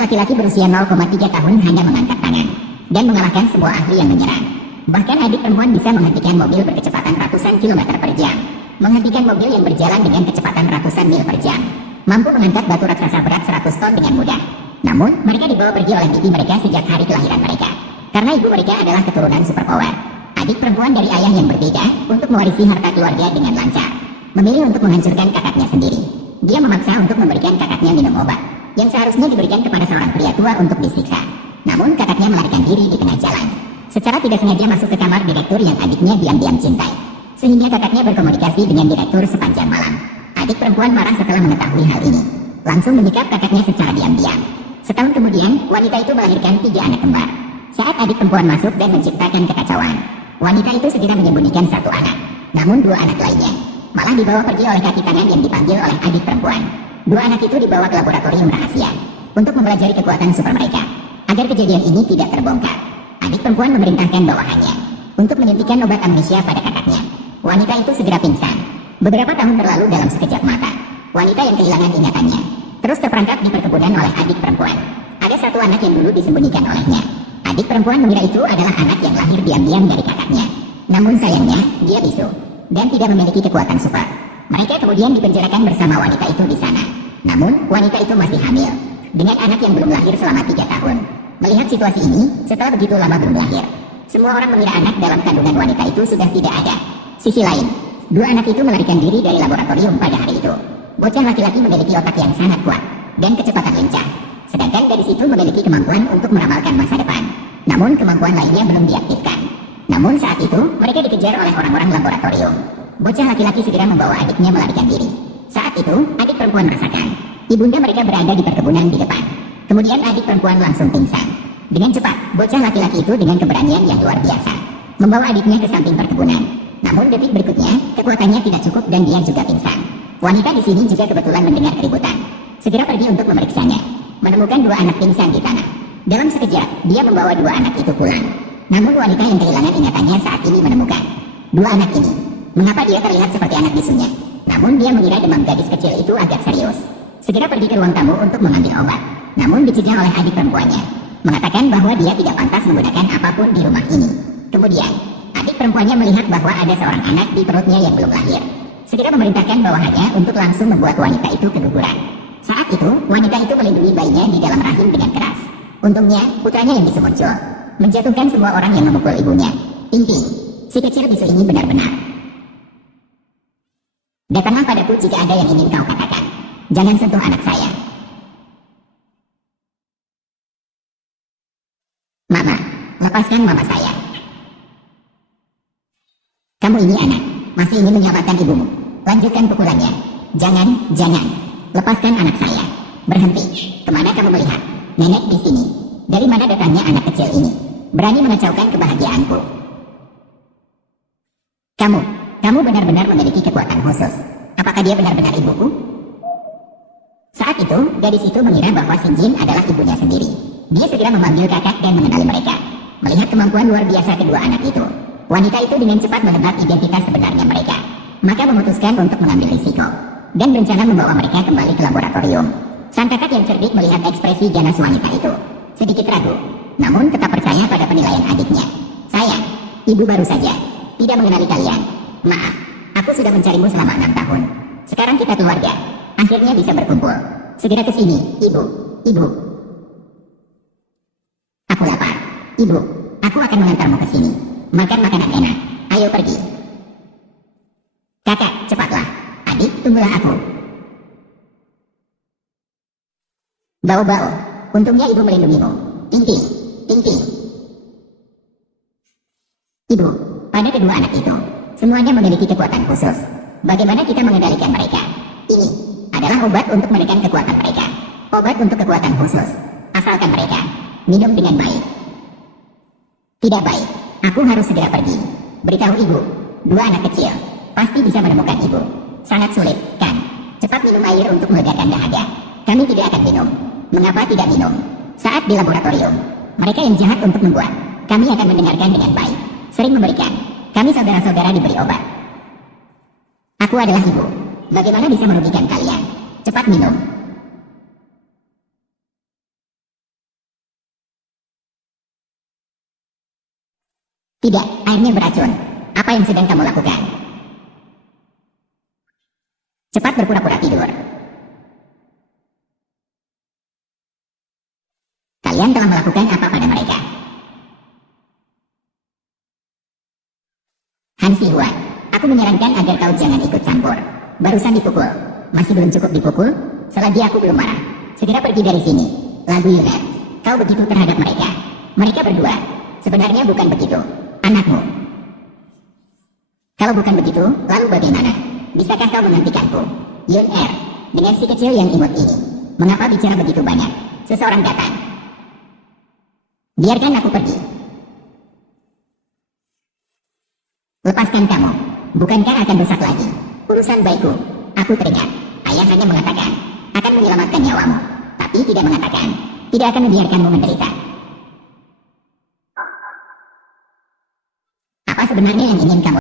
laki-laki berusia 0,3 tahun hanya mengangkat tangan dan mengalahkan semua ahli yang menyerang. Bahkan adik perempuan bisa menghentikan mobil berkecepatan ratusan kilometer per jam, menghentikan mobil yang berjalan dengan kecepatan ratusan mil per jam, mampu mengangkat batu raksasa berat 100 ton dengan mudah. Namun, mereka dibawa pergi oleh bibi mereka sejak hari kelahiran mereka, karena ibu mereka adalah keturunan superpower. Adik perempuan dari ayah yang berbeda untuk mewarisi harta keluarga dengan lancar, memilih untuk menghancurkan kakaknya sendiri. Dia memaksa untuk memberikan kakaknya minum obat yang seharusnya diberikan kepada seorang pria tua untuk disiksa. Namun kakaknya melarikan diri di tengah jalan, secara tidak sengaja masuk ke kamar direktur yang adiknya diam-diam cintai, sehingga kakaknya berkomunikasi dengan direktur sepanjang malam. Adik perempuan marah setelah mengetahui hal ini, langsung menyikap kakaknya secara diam-diam. Setahun kemudian, wanita itu melahirkan 3 anak kembar. Saat adik perempuan masuk dan menciptakan kekacauan, wanita itu segera menyembunyikan 1 anak, namun 2 anak lainnya malah dibawa pergi oleh kaki tangan yang dipanggil oleh adik perempuan. 2 anak itu dibawa ke laboratorium rahasia untuk mempelajari kekuatan super mereka. Agar kejadian ini tidak terbongkar, adik perempuan memerintahkan bawahannya untuk menyuntikkan obat amnesia pada kakaknya. Wanita itu segera pingsan. Beberapa tahun berlalu dalam sekejap mata. Wanita yang kehilangan ingatannya terus terperangkap di perkebunan oleh adik perempuan. Ada 1 anak yang dulu disembunyikan olehnya. Adik perempuan mengira itu adalah anak yang lahir diam-diam dari kakaknya. Namun sayangnya, dia bisu dan tidak memiliki kekuatan super. Mereka kemudian dipenjarakan bersama wanita itu di sana. Namun, wanita itu masih hamil dengan anak yang belum lahir selama 3 tahun. Melihat situasi ini, setelah begitu lama belum lahir, semua orang mengira anak dalam kandungan wanita itu sudah tidak ada. Sisi lain, 2 anak itu melarikan diri dari laboratorium pada hari itu. Bocah laki-laki memiliki otak yang sangat kuat dan kecepatan lincah, sedangkan gadis itu memiliki kemampuan untuk meramalkan masa depan. Namun kemampuan lainnya belum diaktifkan. Namun saat itu, mereka dikejar oleh orang-orang laboratorium. Bocah laki-laki segera membawa adiknya melarikan diri. Saat itu, adik perempuan merasakan ibunda mereka berada di perkebunan di depan. Kemudian adik perempuan langsung pingsan. Dengan cepat, bocah laki-laki itu dengan keberanian yang luar biasa membawa adiknya ke samping perkebunan. Namun detik berikutnya, kekuatannya tidak cukup dan dia juga pingsan. Wanita di sini juga kebetulan mendengar keributan. Segera pergi untuk memeriksanya. Menemukan 2 anak pingsan di tanah. Dalam sekejap, dia membawa 2 anak itu pulang. Namun wanita yang kehilangan ingatannya saat ini menemukan 2 anak ini. Mengapa dia terlihat seperti anak bisunya? Namun dia mengira demam gadis kecil itu agak serius. Segera pergi ke ruang tamu untuk mengambil obat. Namun dicegah oleh adik perempuannya, mengatakan bahwa dia tidak pantas menggunakan apapun di rumah ini. Kemudian, adik perempuannya melihat bahwa ada seorang anak di perutnya yang belum lahir. Segera memerintahkan bawahannya untuk langsung membuat wanita itu keguguran. Saat itu, wanita itu melindungi bayinya di dalam rahim dengan keras. Untungnya, putranya yang bisu muncul, menjatuhkan semua orang yang memukul ibunya. Ting-ting, si kecil bisu ini benar-benar. Datanglah padaku jika ada yang ingin kau katakan. Jangan sentuh anak saya. Mama, lepaskan mama saya. Kamu ini anak, masih ingin menyelamatkan ibumu. Lanjutkan pukulannya. Jangan. Lepaskan anak saya. Berhenti. Kemana kamu melihat? Nenek di sini. Dari mana datangnya anak kecil ini? Berani mengacaukan kebahagiaanku. Kamu benar-benar memiliki kekuatan khusus. Apakah dia benar-benar ibuku? Saat itu, gadis itu mengira bahwa si Jin adalah ibunya sendiri. Dia segera memanggil kakak dan mengenali mereka. Melihat kemampuan luar biasa kedua anak itu, wanita itu dengan cepat menebak identitas sebenarnya mereka. Maka memutuskan untuk mengambil risiko dan berencana membawa mereka kembali ke laboratorium. Sang kakak yang cerdik melihat ekspresi ganas wanita itu, sedikit ragu, namun tetap percaya pada penilaian adiknya. Sayang, ibu baru saja tidak mengenali kalian. Maaf, aku sudah mencarimu selama 6 tahun. Sekarang kita keluarga, akhirnya bisa berkumpul. Segera ke sini, ibu. Aku lapar. Ibu, aku akan mengantarmu ke sini. Makan makanan enak. Ayo pergi. Kakak, cepatlah. Adik, tunggulah aku. Bau-bau, untungnya ibu melindungimu. Ting-ting. Ibu, pada kedua anak itu, semuanya memiliki kekuatan khusus. Bagaimana kita mengendalikan mereka? Ini adalah obat untuk menekan kekuatan mereka. Obat untuk kekuatan khusus. Asalkan mereka minum dengan baik. Tidak baik. Aku harus segera pergi. Beritahu ibu, 2 anak kecil pasti bisa menemukan ibu. Sangat sulit, kan? Cepat minum air untuk melegakan dahaga. Kami tidak akan minum. Mengapa tidak minum? Saat di laboratorium, mereka yang jahat untuk membuat, kami akan mendengarkan dengan baik. Sering memberikan. Kami saudara-saudara diberi obat. Aku adalah ibu. Bagaimana bisa merugikan kalian? Cepat minum. Tidak, airnya beracun. Apa yang sedang kamu lakukan? Cepat berpura-pura tidur. Kalian telah melakukan apa pada mereka? Han Si-huan, aku menyarankan agar kau jangan ikut campur. Barusan dipukul. Masih belum cukup dipukul? Selagi aku belum marah. Segera pergi dari sini. Lagu Yunet, kau begitu terhadap mereka. Mereka berdua. Sebenarnya bukan begitu. Anakmu. Kalau bukan begitu, lalu bagaimana? Bisakah kau menghentikanku? Yun Er, dengan si kecil yang imut ini. Mengapa bicara begitu banyak? Seseorang datang. Biarkan aku pergi. Lepaskan kamu. Bukankah akan rusak lagi? Urusan baikku. Aku teringat. Ayah hanya mengatakan akan menyelamatkan nyawamu. Tapi tidak mengatakan tidak akan membiarkanmu menderita. Apa sebenarnya yang ingin kamu